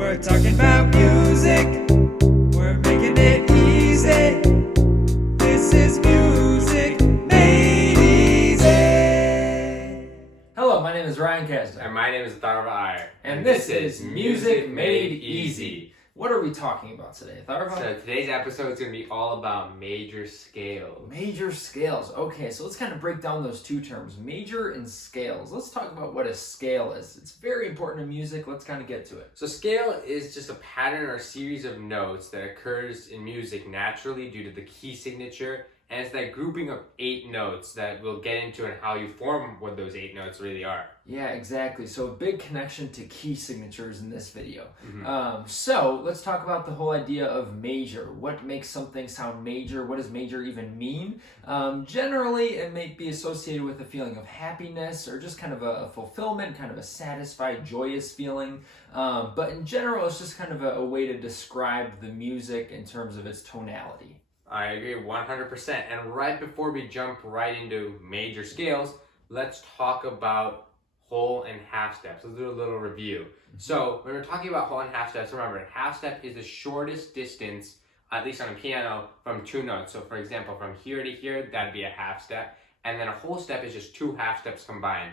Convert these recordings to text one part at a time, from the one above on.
We're talking about music. We're making it easy. This is Music Made Easy. Hello, my name is Ryan Kazda. And my name is Atharva Iyer. And this is Music Made Easy. What are we talking about today, Atharva? So today's episode is going to be all about major scales. Major scales. Okay, so let's kind of break down those two terms, major and scales. Let's talk about what a scale is. It's very important in music. Let's kind of get to it. So scale is just a pattern or series of notes that occurs in music naturally due to the key signature. And it's that grouping of 8 notes that we'll get into and how you form what those 8 notes really are. Yeah, exactly. So a big connection to key signatures in this video. So let's talk about the whole idea of major. What makes something sound major? What does major even mean? Generally, it may be associated with a feeling of happiness or just kind of a fulfillment, kind of a satisfied, joyous feeling. But in general, it's just kind of a way to describe the music in terms of its tonality. I agree 100%. And right before we jump right into major scales, let's talk about whole and half steps. Let's do a little review. So when we're talking about whole and half steps, remember, half step is the shortest distance, at least on a piano, from 2 notes. So for example, from here to here, that'd be a half step. And then a whole step is just 2 half steps combined,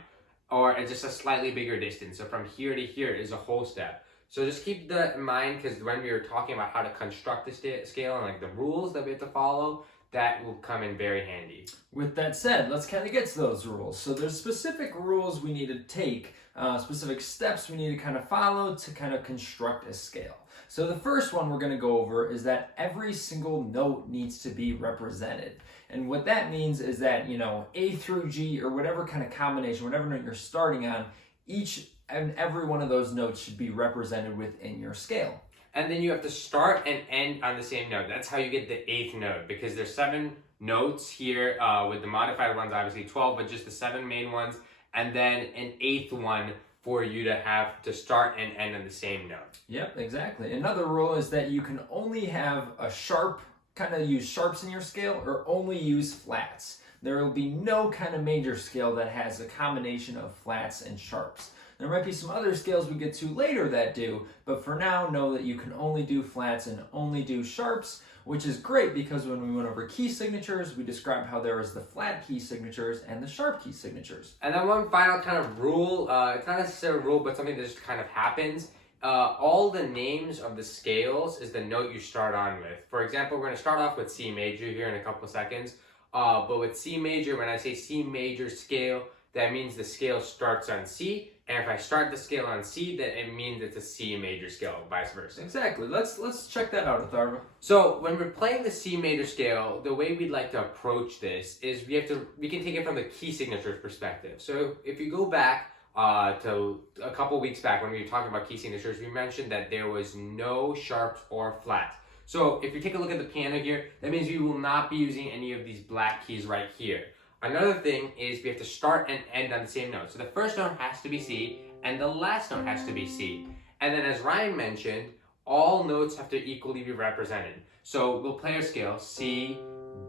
or it's just a slightly bigger distance. So from here to here is a whole step. So just keep that in mind, because when we were talking about how to construct the scale and like the rules that we have to follow, that will come in very handy. With that said, let's kind of get to those rules. So there's specific rules we need to take, specific steps we need to kind of follow to kind of construct a scale. So the first one we're going to go over is that every single note needs to be represented. And what that means is that, A through G or whatever kind of combination, whatever note you're starting on, each and every one of those notes should be represented within your scale. And then you have to start and end on the same note. That's how you get the 8th note, because there's 7 notes here, with the modified ones obviously 12, but just the 7 main ones, and then an 8th one for you to have to start and end on the same note. Yep, exactly. Another rule is that you can only have a sharp, kind of use sharps in your scale, or only use flats. There will be no kind of major scale that has a combination of flats and sharps. There might be some other scales we get to later that do, but for now, know that you can only do flats and only do sharps, which is great because when we went over key signatures, we described how there was the flat key signatures and the sharp key signatures. And then one final kind of rule, it's not necessarily a rule, but something that just kind of happens. All the names of the scales is the note you start on with. For example, we're going to start off with C major here in a couple seconds, but with C major, when I say C major scale, that means the scale starts on C. And if I start the scale on C, then it means it's a C major scale, vice versa. Exactly. Let's check that out, Atharva. So when we're playing the C major scale, the way we'd like to approach this is we can take it from the key signatures perspective. So if you go back to a couple weeks back when we were talking about key signatures, we mentioned that there was no sharps or flats. So if you take a look at the piano here, that means we will not be using any of these black keys right here. Another thing is we have to start and end on the same note. So the first note has to be C, and the last note has to be C. And then as Ryan mentioned, all notes have to equally be represented. So we'll play our scale, C,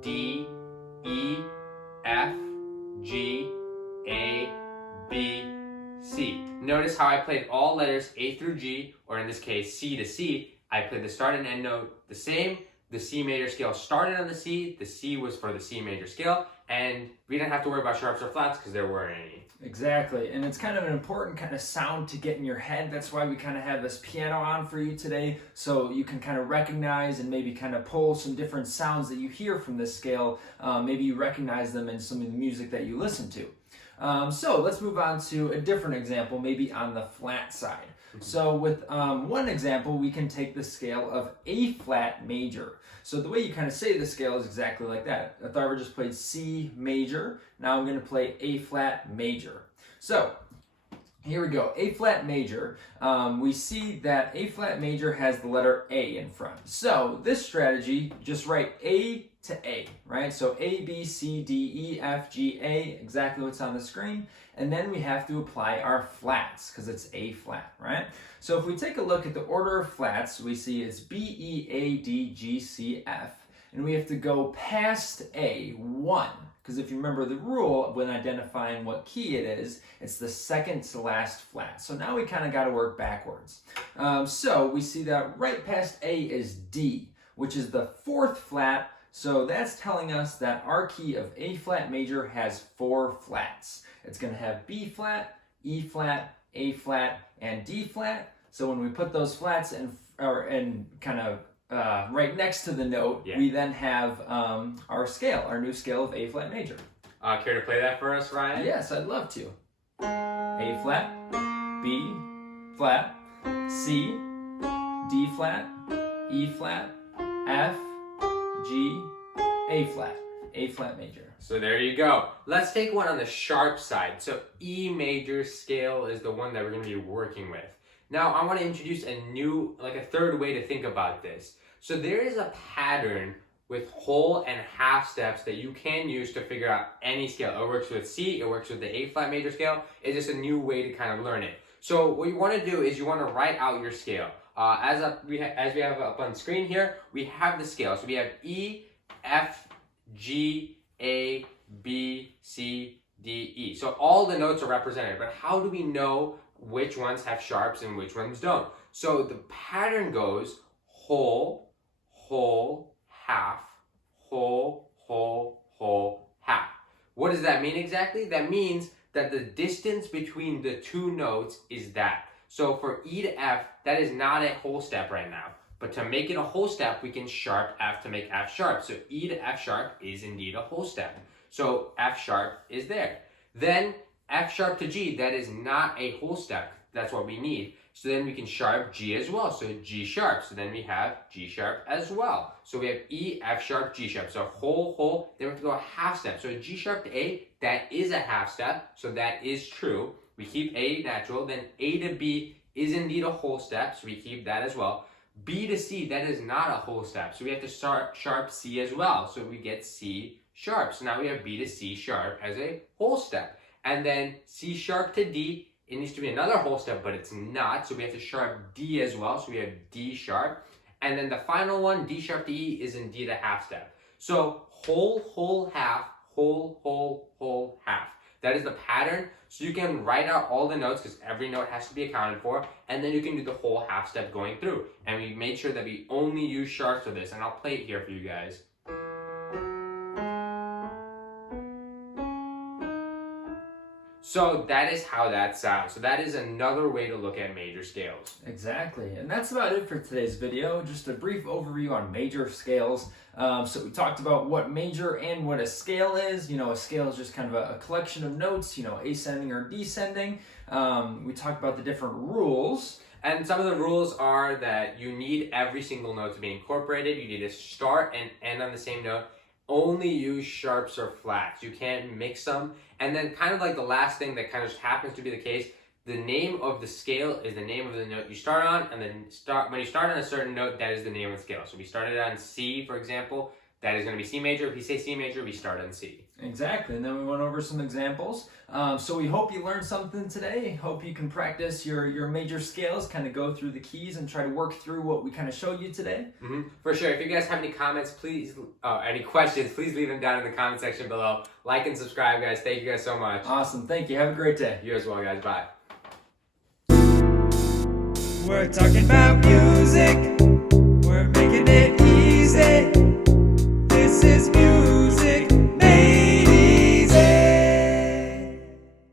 D, E, F, G, A, B, C. Notice how I played all letters A through G, or in this case, C to C. I played the start and end note the same. The C major scale started on the C was for the C major scale, and we didn't have to worry about sharps or flats because there weren't any. Exactly, and it's kind of an important kind of sound to get in your head. That's why we kind of have this piano on for you today, so you can kind of recognize and maybe kind of pull some different sounds that you hear from this scale. Maybe you recognize them in some of the music that you listen to. So let's move on to a different example, maybe on the flat side. So with one example, we can take the scale of A flat major. So the way you kind of say the scale is exactly like that. Atharva just played C major. Now I'm going to play A flat major. So here we go, A flat major. We see that A flat major has the letter A in front. So this strategy, just write A to A, right? So A, B, C, D, E, F, G, A, exactly what's on the screen. And then we have to apply our flats because it's A flat, right? So if we take a look at the order of flats, we see it's B, E, A, D, G, C, F. And we have to go past A, 1, Because if you remember the rule when identifying what key it is, it's the second to last flat. So now we kind of got to work backwards. So we see that right past A is D, which is the fourth flat. So that's telling us that our key of A flat major has 4 flats. It's going to have B flat, E flat, A flat, and D flat. So when we put those flats in kind of right next to the note, we then have our scale, our new scale of A flat major. Care to play that for us, Ryan? Yes, I'd love to. A flat, B flat, C, D flat, E flat, F, G, A flat major. So there you go. Let's take one on the sharp side. So E major scale is the one that we're going to be working with. Now I want to introduce a third way to think about this. So there is a pattern with whole and half steps that you can use to figure out any scale. It works with C, it works with the A flat major scale. It's just a new way to kind of learn it. So what you want to do is you want to write out your scale. As we have up on screen here, we have the scale. So we have E, F, G, A, B, C, D, E. So all the notes are represented, but how do we know which ones have sharps and which ones don't? So the pattern goes whole, whole, half, whole, whole, whole, half. What does that mean exactly? That means that the distance between the two notes is that. So for E to F, that is not a whole step right now. But to make it a whole step, we can sharp F to make F sharp. So E to F sharp is indeed a whole step. So F sharp is there. Then F sharp to G, that is not a whole step. That's what we need. So then we can sharp G as well. So G sharp. So then we have G sharp as well. So we have E, F sharp, G sharp. So whole, then we have to go a half step. So G sharp to A, that is a half step. So that is true. We keep A natural. Then A to B is indeed a whole step. So we keep that as well. B to C, that is not a whole step. So we have to start sharp C as well. So we get C sharp. So now we have B to C sharp as a whole step. And then C sharp to D, it needs to be another whole step, but it's not. So we have to sharp D as well. So we have D sharp. And then the final one, D sharp to E, is indeed a half step. So whole, half, whole, half. That is the pattern. So you can write out all the notes because every note has to be accounted for. And then you can do the whole half step going through. And we made sure that we only use sharps for this. And I'll play it here for you guys. So that is how that sounds. So that is another way to look at major scales. Exactly. And that's about it for today's video. Just a brief overview on major scales. So we talked about what major and what a scale is. You know, a scale is just kind of a collection of notes, you know, ascending or descending. We talked about the different rules. And some of the rules are that you need every single note to be incorporated. You need to start and end on the same note. Only use sharps or flats. You can't mix them. And then kind of like the last thing that kind of happens to be the case, the name of the scale is the name of the note you start on, and then when you start on a certain note, that is the name of the scale. So we started on C, for example, that is going to be C major. If you say C major, we start on C. Exactly, and then we went over some examples. So we hope you learned something today. Hope you can practice your major scales, kind of go through the keys and try to work through what we kind of showed you today. For sure. If you guys have any comments, please, any questions, please leave them down in the comment section below. Like and subscribe, guys. Thank you guys so much. Awesome. Thank you. Have a great day. You as well, guys. Bye. We're talking about music. We're making it easy. This is music.